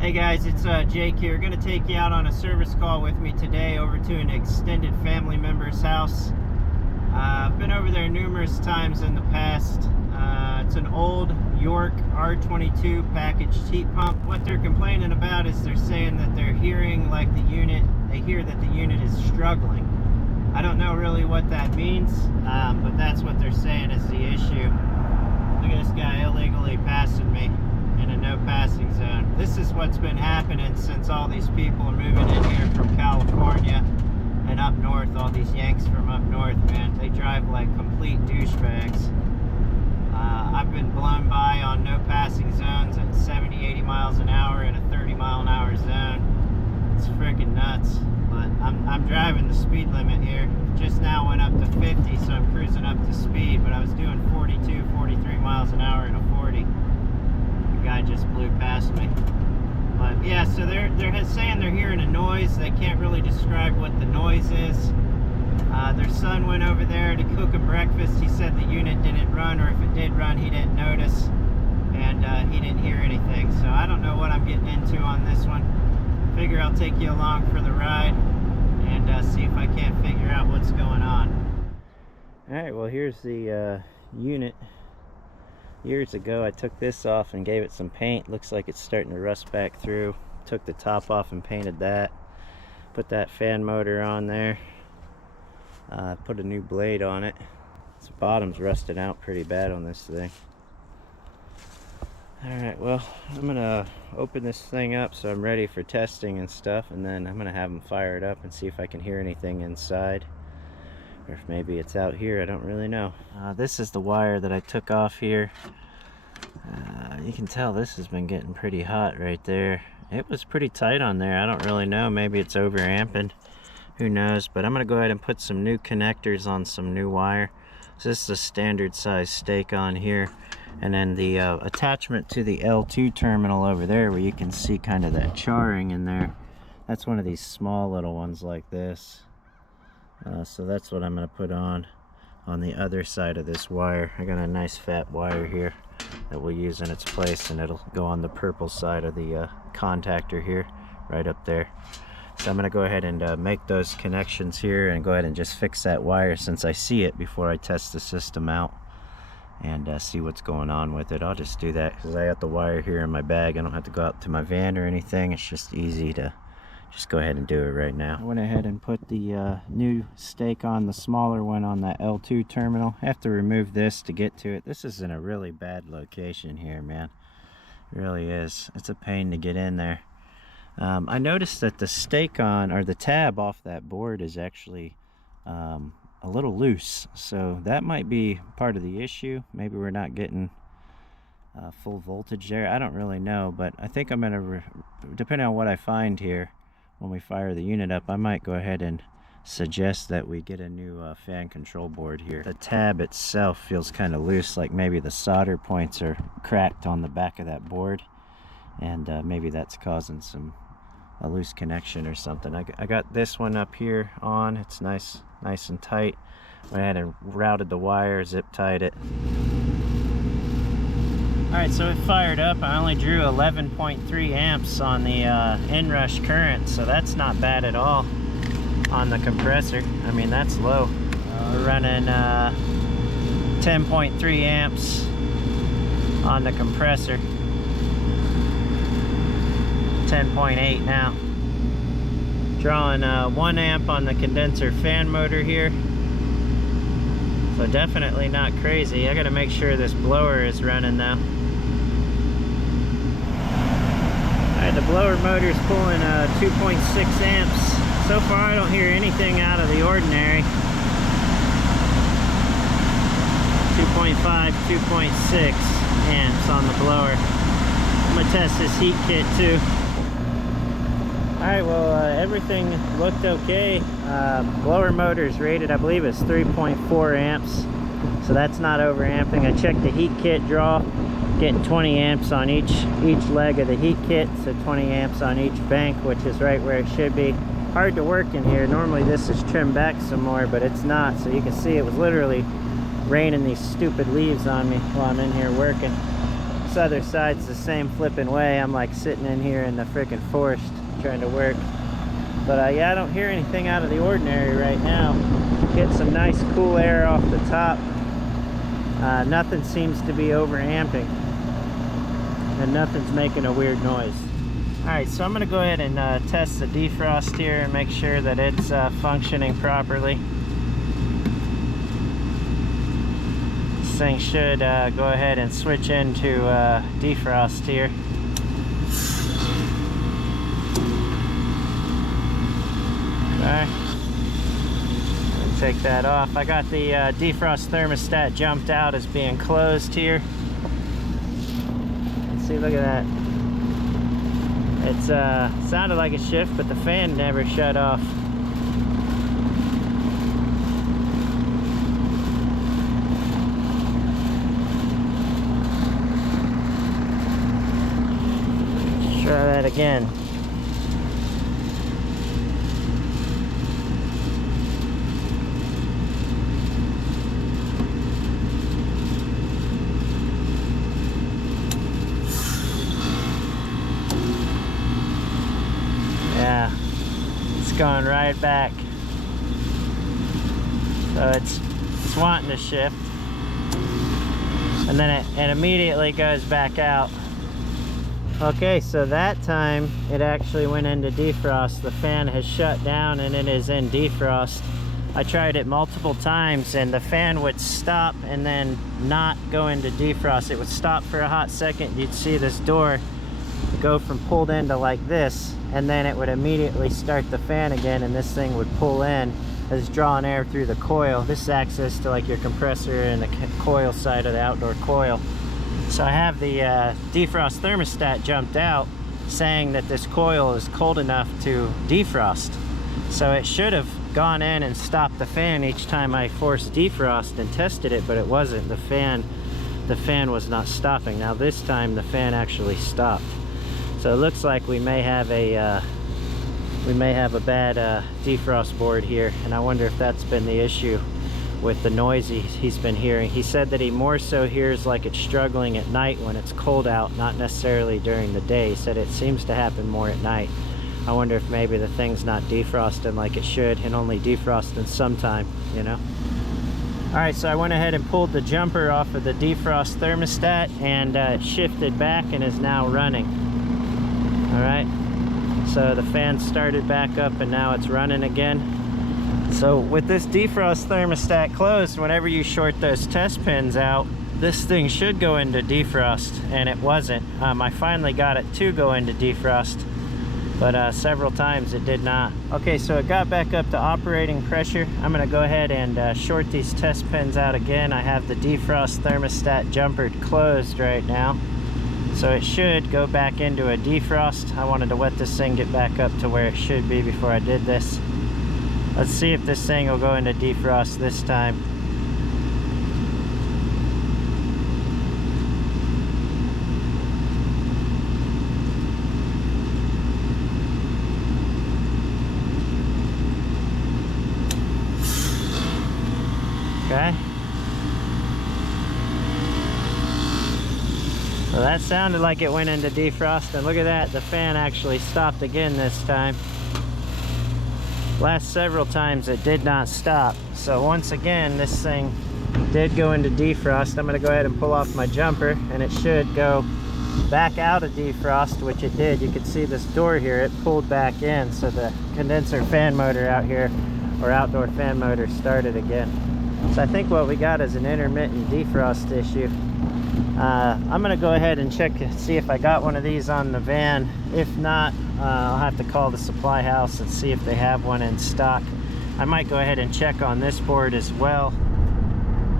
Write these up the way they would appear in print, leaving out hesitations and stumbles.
Hey guys, it's Jake here. Going to take you out on a service call with me today over to an extended family member's house. I've been over there numerous times in the past. It's an old York R22 packaged heat pump. What they're complaining about is they're saying that they're hearing like the unit, they hear that the unit is struggling. I don't know really what that means, but that's what they're saying is the issue. Look at this guy illegally passing me in a no passing zone. This is what's been happening since all these people are moving in here from California and up north. All these Yanks from up north, man, they drive like complete douchebags. I've been blown by on no passing zones at 70-80 miles an hour in a 30-mile-an-hour zone. It's freaking nuts. But I'm driving the speed limit here. Just now went up to 50, so I'm cruising up to speed, but I was doing 42, 43 miles an hour in a 40. The guy just blew past me. But yeah, so they're saying they're hearing a noise. They can't really describe what the noise is. Their son went over there to cook a breakfast. He said the unit didn't run, or if it did run, he didn't notice, and he didn't hear anything. So I don't know what I'm getting into on this one. Figure I'll take you along for the ride and see if I can't figure out what's going on. Alright, well here's the unit. Years ago I took this off and gave it some paint. Looks like it's starting to rust back through. Took the top off and painted that. Put that fan motor on there. Put a new blade on it. The bottom's rusted out pretty bad on this thing. Alright, well, I'm gonna open this thing up so I'm ready for testing and stuff, and then I'm gonna have them fire it up and see if I can hear anything inside, or if maybe it's out here. I don't really know. This is the wire that I took off here. You can tell this has been getting pretty hot right there. It was pretty tight on there. I don't really know, maybe it's overamping, who knows. But I'm gonna go ahead and put some new connectors on some new wire. So this is a standard size stake on here. And then the attachment to the L2 terminal over there, where you can see kind of that charring in there, that's one of these small little ones like this. So that's what I'm going to put on the other side of this wire. I got a nice fat wire here that we'll use in its place, and it'll go on the purple side of the contactor here, right up there. So I'm going to go ahead and make those connections here and go ahead and just fix that wire since I see it before I test the system out. And see what's going on with it. I'll just do that because I got the wire here in my bag. I don't have to go out to my van or anything. It's just easy to just go ahead and do it right now. I went ahead and put the new stake on the smaller one on that L2 terminal. I have to remove this to get to it. This is in a really bad location here, man. It really is. It's a pain to get in there. I noticed that the stake on, or the tab off that board, is actually a little loose, so that might be part of the issue. Maybe we're not getting full voltage there. I don't really know, but I think I'm gonna, depending on what I find here when we fire the unit up, I might go ahead and suggest that we get a new fan control board here. The tab itself feels kind of loose, like maybe the solder points are cracked on the back of that board, and maybe that's causing a loose connection or something. I got this one up here on. It's nice and tight. Went ahead and routed the wire, zip tied it. Alright, so it fired up. I only drew 11.3 amps on the inrush current, so that's not bad at all on the compressor. I mean, that's low. We're running 10.3 amps on the compressor. 10.8 now. Drawing 1 amp on the condenser fan motor here. So definitely not crazy. I gotta make sure this blower is running though. Alright, the blower motor is pulling 2.6 amps. So far I don't hear anything out of the ordinary. 2.5, 2.6 amps on the blower. I'm gonna test this heat kit too. Alright, well everything looked okay. Blower motor is rated, I believe it's 3.4 amps, so that's not overamping. I checked the heat kit draw, getting 20 amps on each leg of the heat kit, so 20 amps on each bank, which is right where it should be. Hard to work in here. Normally this is trimmed back some more, but it's not. So you can see it was literally raining these stupid leaves on me while I'm in here working. This other side's the same flipping way. I'm like sitting in here in the freaking forest trying to work. But yeah, I don't hear anything out of the ordinary right now. Get some nice cool air off the top. Nothing seems to be overamping, and nothing's making a weird noise. Alright, so I'm going to go ahead and test the defrost here and make sure that it's functioning properly. This thing should go ahead and switch into defrost here. Okay. Take that off. I got the defrost thermostat jumped out as being closed here. Let's see, look at that. It's sounded like a shift, but the fan never shut off. Let's try that again. Yeah, it's going right back. So it's wanting to shift, and then it immediately goes back out. Okay, so that time it actually went into defrost. The fan has shut down and it is in defrost. I tried it multiple times and the fan would stop and then not go into defrost. It would stop for a hot second. You'd see this door go from pulled into like this, and then it would immediately start the fan again, and this thing would pull in as drawing air through the coil. This is access to like your compressor and the coil side of the outdoor coil. So I have the defrost thermostat jumped out saying that this coil is cold enough to defrost. So it should have gone in and stopped the fan each time I forced defrost and tested it, but it wasn't. The fan was not stopping. Now this time the fan actually stopped. So it looks like we may have a bad defrost board here, and I wonder if that's been the issue with the noise he's been hearing. He said that he more so hears like it's struggling at night when it's cold out, not necessarily during the day. He said it seems to happen more at night. I wonder if maybe the thing's not defrosting like it should and only defrosting sometime, you know. Alright, so I went ahead and pulled the jumper off of the defrost thermostat, and it shifted back and is now running. Alright, so the fan started back up and now it's running again. So with this defrost thermostat closed, whenever you short those test pins out, this thing should go into defrost, and it wasn't. I finally got it to go into defrost, but several times it did not. Okay, so it got back up to operating pressure. I'm going to go ahead and short these test pins out again. I have the defrost thermostat jumper closed right now, so it should go back into a defrost. I wanted to let this thing get back up to where it should be before I did this. Let's see if this thing will go into defrost this time. Okay. So that sounded like it went into defrost, and look at that, the fan actually stopped again this time. Last several times it did not stop. So once again, this thing did go into defrost. I'm going to go ahead and pull off my jumper, and it should go back out of defrost, which it did. You can see this door here, it pulled back in, so the condenser fan motor out here, or outdoor fan motor, started again. So I think what we got is an intermittent defrost issue. I'm going to go ahead and check, see if I got one of these on the van. If not, I'll have to call the supply house and see if they have one in stock. I might go ahead and check on this board as well.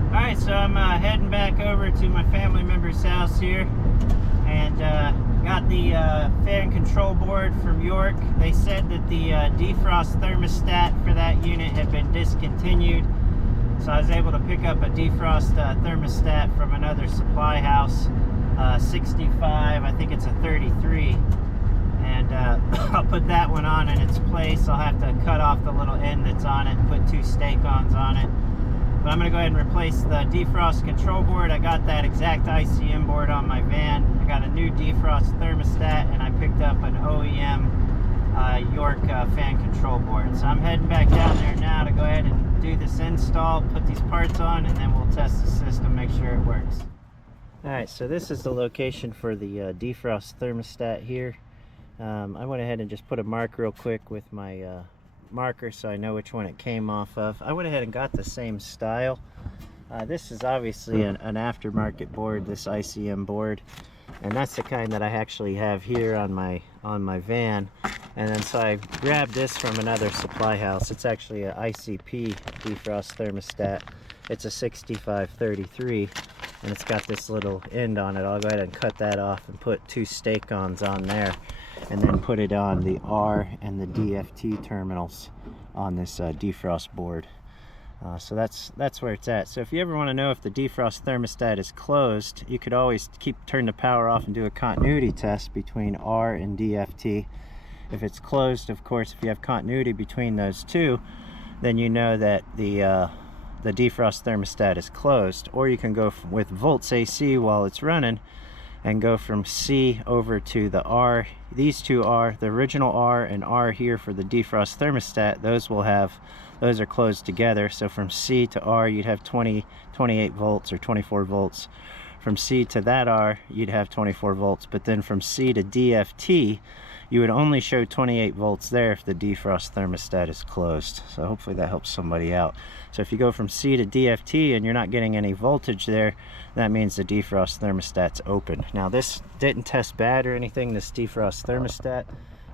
Alright, so I'm heading back over to my family member's house here, and got the fan control board from York. They said that the defrost thermostat for that unit had been discontinued. So I was able to pick up a defrost thermostat from another supply house, 65, I think it's a 33. And I'll put that one on in its place. I'll have to cut off the little end that's on it and put two stake-ons on it. But I'm going to go ahead and replace the Defrost Control Board. I got that exact ICM board on my van. I got a new Defrost Thermostat, and I picked up an OEM York fan control board. So I'm heading back down there now to go ahead and do this install, put these parts on, and then we'll test the system, make sure it works. Alright, so this is the location for the Defrost Thermostat here. I went ahead and just put a mark real quick with my marker so I know which one it came off of. I went ahead and got the same style. This is obviously an aftermarket board, this ICM board, and that's the kind that I actually have here on my van. And then so I grabbed this from another supply house. It's actually a ICP Defrost Thermostat. It's a 6533, and it's got this little end on it. I'll go ahead and cut that off and put 2 stake-ons on there, and then put it on the R and the DFT terminals on this defrost board. So that's where it's at. So if you ever want to know if the defrost thermostat is closed, you could always turn the power off and do a continuity test between R and DFT. If it's closed, of course, if you have continuity between those two, then you know that the defrost thermostat is closed. Or you can go with volts AC while it's running and go from C over to the R. These two are the original R and R here for the defrost thermostat. Those are closed together. So from C to R, you'd have 28 volts or 24 volts. From C to that R, you'd have 24 volts. But then from C to DFT, you would only show 28 volts there if the defrost thermostat is closed. So hopefully that helps somebody out. So if you go from C to DFT and you're not getting any voltage there, that means the defrost thermostat's open. Now this didn't test bad or anything, this defrost thermostat,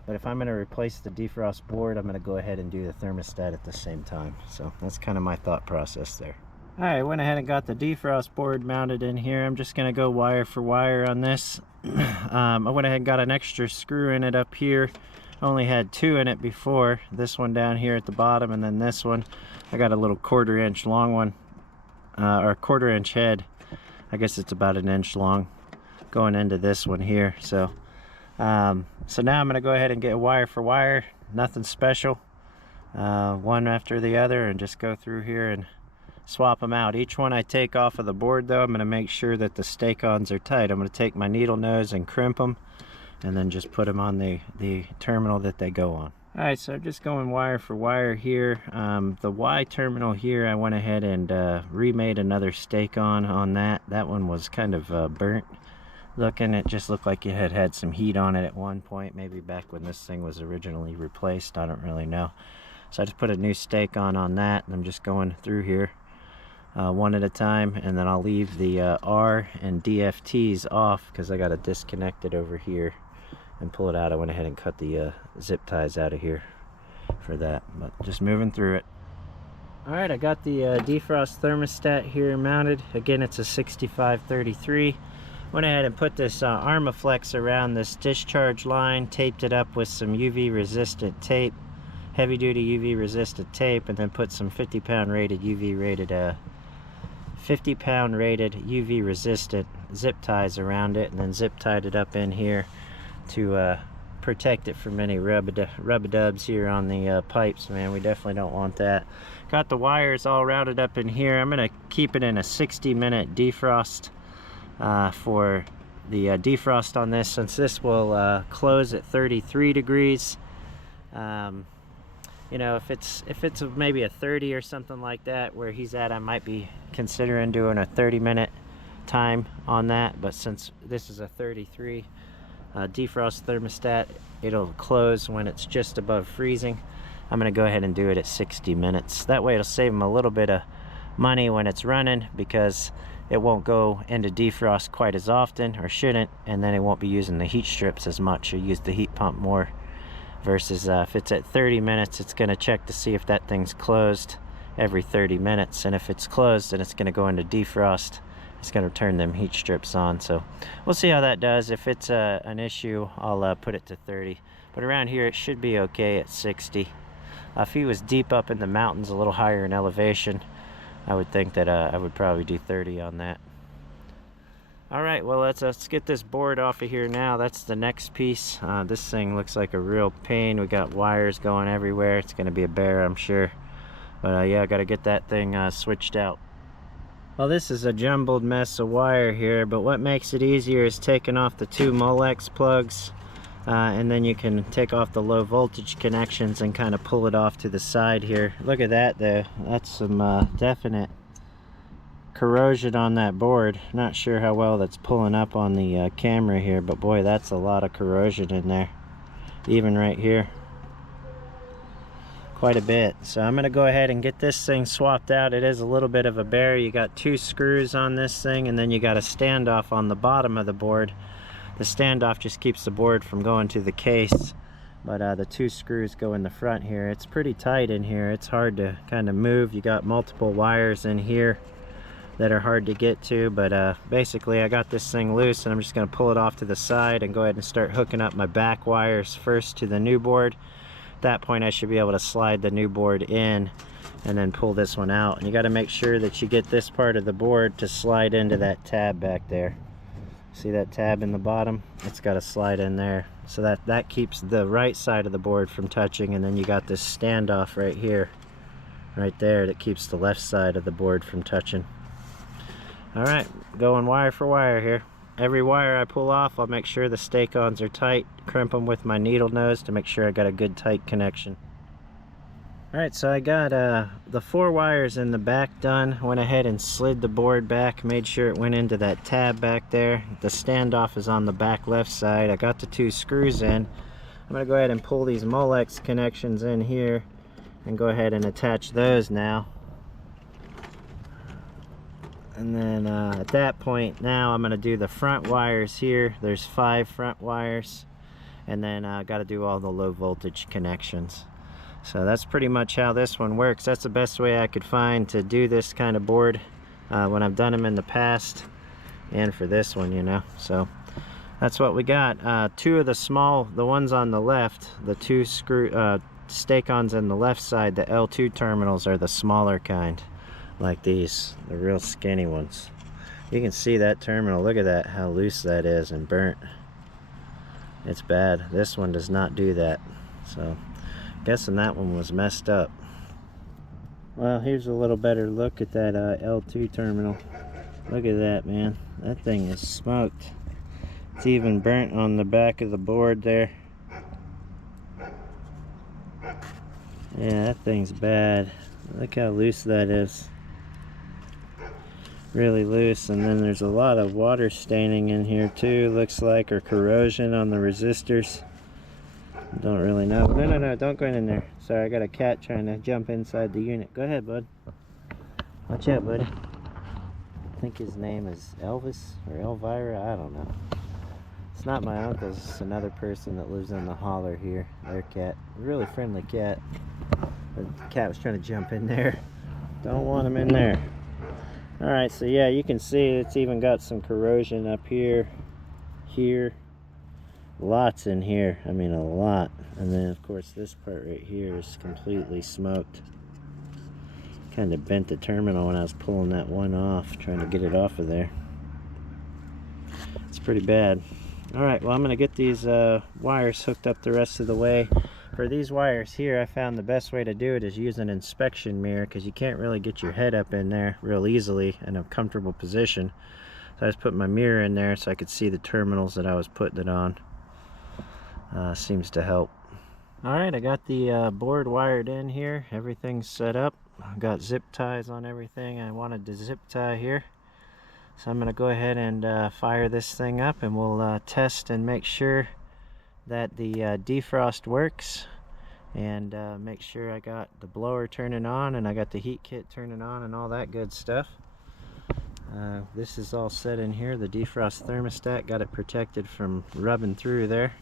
but if I'm going to replace the defrost board, I'm going to go ahead and do the thermostat at the same time. So that's kind of my thought process there. Alright, went ahead and got the defrost board mounted in here. I'm just going to go wire for wire on this. I went ahead and got an extra screw in it up here. I only had 2 in it before. This one down here at the bottom, and then this one. I got a little 1/4 inch long one, or a 1/4 inch head. I guess it's about 1 inch long going into this one here. So so now I'm going to go ahead and get wire for wire. Nothing special. One after the other, and just go through here and swap them out. Each one I take off of the board though, I'm going to make sure that the stake-ons are tight. I'm going to take my needle nose and crimp them, and then just put them on the terminal that they go on. Alright, so I'm just going wire for wire here. The Y terminal here, I went ahead and remade another stake-on that. That one was kind of burnt looking. It just looked like it had some heat on it at one point, maybe back when this thing was originally replaced. I don't really know. So I just put a new stake-on that, and I'm just going through here one at a time, and then I'll leave the R and DFTs off because I got to disconnect it over here and pull it out. I went ahead and cut the zip ties out of here for that, but just moving through it. Alright, I got the defrost thermostat here mounted. Again, it's a 6533. Went ahead and put this Armaflex around this discharge line, taped it up with some UV resistant tape, heavy duty UV resistant tape, and then put some 50-pound rated UV UV resistant zip ties around it, and then zip tied it up in here to protect it from any rub-a-dubs here on the pipes. Man, we definitely don't want that. Got the wires all routed up in here. I'm going to keep it in a 60-minute defrost for the defrost on this, since this will close at 33 degrees. You know, if it's maybe a 30 or something like that where he's at, I might be considering doing a 30-minute time on that. But since this is a 33 defrost thermostat, it'll close when it's just above freezing. I'm going to go ahead and do it at 60 minutes. That way it'll save them a little bit of money when it's running, because it won't go into defrost quite as often, or shouldn't, and then it won't be using the heat strips as much. You'll use the heat pump more. Versus if it's at 30 minutes, it's going to check to see if that thing's closed every 30 minutes. And if it's closed, then it's going to go into defrost. It's going to turn them heat strips on. So we'll see how that does. If it's an issue, I'll put it to 30. But around here, it should be okay at 60. If he was deep up in the mountains, a little higher in elevation, I would think that I would probably do 30 on that. Alright, well let's get this board off of here now. That's the next piece. This thing looks like a real pain. We got wires going everywhere. It's going to be a bear, I'm sure. But yeah, I gotta get that thing switched out. Well, this is a jumbled mess of wire here, but what makes it easier is taking off the 2 Molex plugs, and then you can take off the low voltage connections and kind of pull it off to the side here. Look at that though, that's some definite corrosion on that board. Not sure how well that's pulling up on the camera here, but boy, that's a lot of corrosion in there, even right here. Quite a bit. So I'm going to go ahead and get this thing swapped out. It is a little bit of a bear. You got 2 screws on this thing, and then you got a standoff on the bottom of the board. The standoff just keeps the board from going to the case, but the 2 screws go in the front here. It's pretty tight in here. It's hard to kind of move. You got multiple wires in here that are hard to get to, but basically I got this thing loose, and I'm just going to pull it off to the side and go ahead and start hooking up my back wires first to the new board. At that point I should be able to slide the new board in and then pull this one out. And you got to make sure that you get this part of the board to slide into that tab back there. See that tab in the bottom? It's got to slide in there, so that keeps the right side of the board from touching, and then you got this standoff right here, right there, that keeps the left side of the board from touching. Alright, going wire for wire here. Every wire I pull off, I'll make sure the stake-ons are tight, crimp them with my needle nose to make sure I got a good tight connection. Alright, so I got the 4 wires in the back done. Went ahead and slid the board back, made sure it went into that tab back there. The standoff is on the back left side. I got the 2 screws in. I'm going to go ahead and pull these Molex connections in here and go ahead and attach those now. And then at that point now I'm going to do the front wires here. There's 5 front wires, and then I got to do all the low voltage connections. So that's pretty much how this one works. That's the best way I could find to do this kind of board when I've done them in the past, and for this one, you know. So that's what we got. 2 of the ones on the left, the 2 stake-ons on the left side, the L2 terminals are the smaller kind. Like these, the real skinny ones. You can see that terminal. Look at that, how loose that is and burnt. It's bad. This one does not do that. So guessing that one was messed up. Well, here's a little better look at that L2 terminal. Look at that, man. That thing is smoked. It's even burnt on the back of the board there. Yeah, that thing's bad. Look how loose that is. Really loose. And then there's a lot of water staining in here too, looks like, or corrosion on the resistors. Don't really know. No, don't go in there. Sorry, I got a cat trying to jump inside the unit. Go ahead, bud. Watch out, buddy. I think his name is Elvis or Elvira, I don't know. It's not my uncle's, it's another person that lives in the holler here. Their cat. Really friendly cat. The cat was trying to jump in there. Don't want him in there. Alright, so yeah, you can see it's even got some corrosion up here, lots in here, I mean a lot. And then of course this part right here is completely smoked. Kind of bent the terminal when I was pulling that one off, trying to get it off of there. It's pretty bad. Alright, well I'm going to get these wires hooked up the rest of the way. For these wires here, I found the best way to do it is use an inspection mirror, because you can't really get your head up in there real easily in a comfortable position. So I just put my mirror in there so I could see the terminals that I was putting it on. Seems to help. Alright, I got the board wired in here. Everything's set up. I've got zip ties on everything. I wanted to zip tie here. So I'm going to go ahead and fire this thing up, and we'll test and make sure that the defrost works, and make sure I got the blower turning on and I got the heat kit turning on and all that good stuff. This is all set in here. The defrost thermostat got it protected from rubbing through there,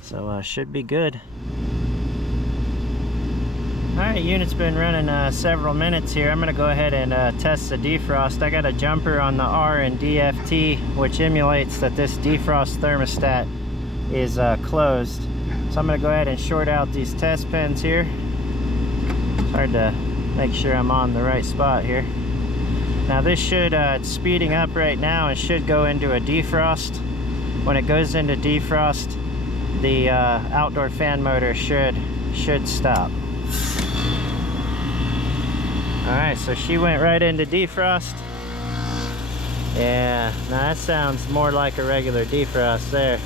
so should be good. Alright, unit's been running several minutes here. I'm going to go ahead and test the defrost. I got a jumper on the R and DFT which emulates that this defrost thermostat is closed. So I'm going to go ahead and short out these test pins here. It's hard to make sure I'm on the right spot here. Now this should, it's speeding up right now and should go into a defrost. When it goes into defrost, the outdoor fan motor should stop. Alright, so she went right into defrost. Yeah, now that sounds more like a regular defrost there.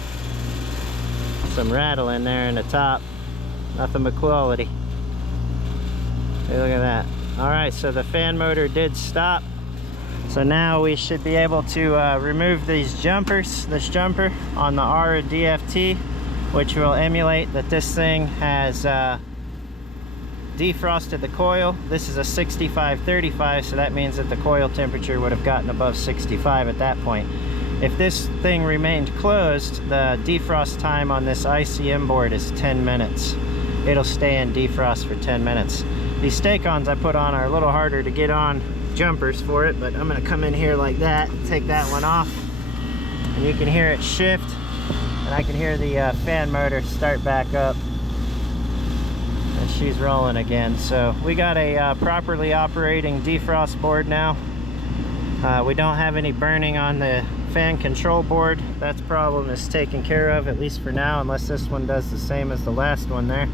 Some rattle in there in the top. Nothing but quality. Hey, look at that. Alright, so the fan motor did stop. So now we should be able to remove these jumpers, this jumper on the R and DFT, which will emulate that this thing has defrosted the coil. This is a 65-35, so that means that the coil temperature would have gotten above 65 at that point. If this thing remained closed, the defrost time on this ICM board is 10 minutes. It'll stay in defrost for 10 minutes. These stake-ons I put on are a little harder to get on jumpers for it, but I'm going to come in here like that, take that one off, and you can hear it shift, and I can hear the fan motor start back up, and she's rolling again. So we got a properly operating defrost board now. We don't have any burning on the fan control board. That problem is taken care of, at least for now, unless this one does the same as the last one there.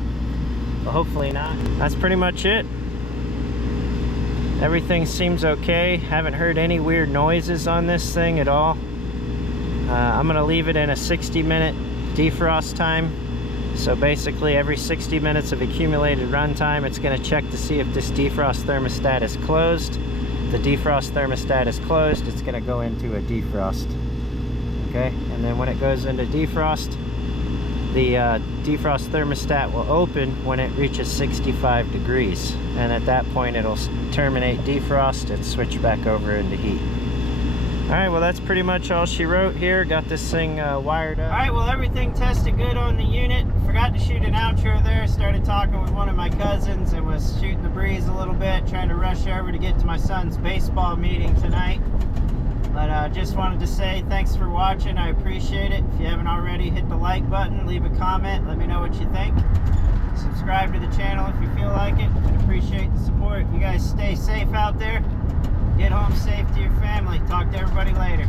But hopefully not. That's pretty much it. Everything seems okay. Haven't heard any weird noises on this thing at all. I'm gonna leave it in a 60-minute defrost time. So basically every 60 minutes of accumulated run time, it's gonna check to see if this defrost thermostat is closed. If the defrost thermostat is closed, it's gonna go into a defrost. Okay, and then when it goes into defrost, the defrost thermostat will open when it reaches 65 degrees. And at that point, it'll terminate defrost and switch back over into heat. All right, well, that's pretty much all she wrote here. Got this thing wired up. All right, well, everything tested good on the unit. Forgot to shoot an outro there. Started talking with one of my cousins and was shooting the breeze a little bit, trying to rush over to get to my son's baseball meeting tonight. But just wanted to say thanks for watching. I appreciate it. If you haven't already, hit the like button, leave a comment, let me know what you think. Subscribe to the channel if you feel like it. I'd appreciate the support. You guys stay safe out there. Get home safe to your family. Talk to everybody later.